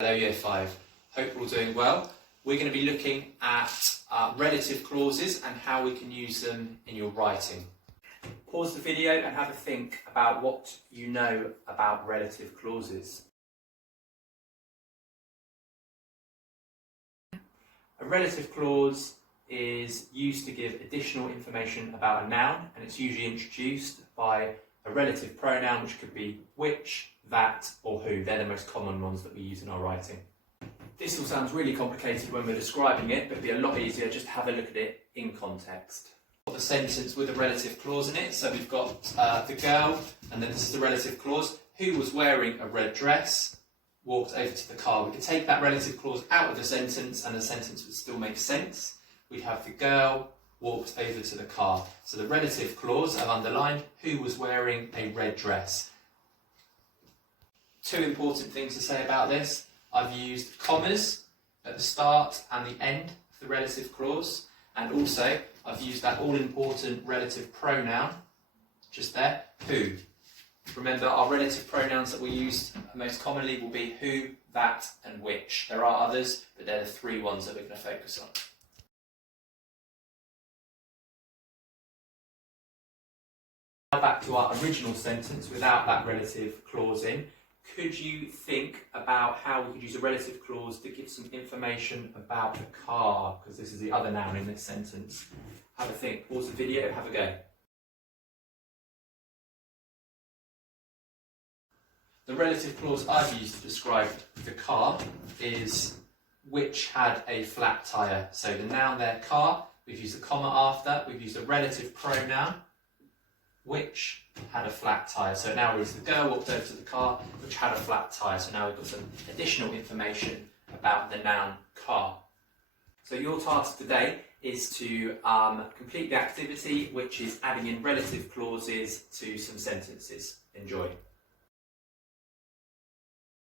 Hello Year 5, hope you're all doing well. We're going to be looking at relative clauses and how we can use them in your writing. Pause the video and have a think about what you know about relative clauses. A relative clause is used to give additional information about a noun, and it's usually introduced by a relative pronoun, which could be which, that, or who. They're the most common ones that we use in our writing. This all sounds really complicated when we're describing it, but it'd be a lot easier just to have a look at it in context. We've got the sentence with a relative clause in it, so we've got the girl, and then this is the relative clause, who was wearing a red dress, walked over to the car. We could take that relative clause out of the sentence and the sentence would still make sense. We'd have the girl walked over to the car. So the relative clause, I've underlined, who was wearing a red dress. Two important things to say about this. I've used commas at the start and the end of the relative clause, and also I've used that all-important relative pronoun just there, who. Remember, our relative pronouns that we use most commonly will be who, that, and which. There are others, but they're the three ones that we're going to focus on. Now back to our original sentence without that relative clause in. Could you think about how we could use a relative clause to give some information about the car? Because this is the other noun in this sentence. Have a think. Pause the video, have a go. The relative clause I've used to describe the car is which had a flat tyre. So the noun there, car, we've used a comma after, we've used a relative pronoun, which had a flat tyre. So now it's the girl walked over to the car, which had a flat tyre. So now we've got some additional information about the noun car. So your task today is to complete the activity, which is adding in relative clauses to some sentences. Enjoy.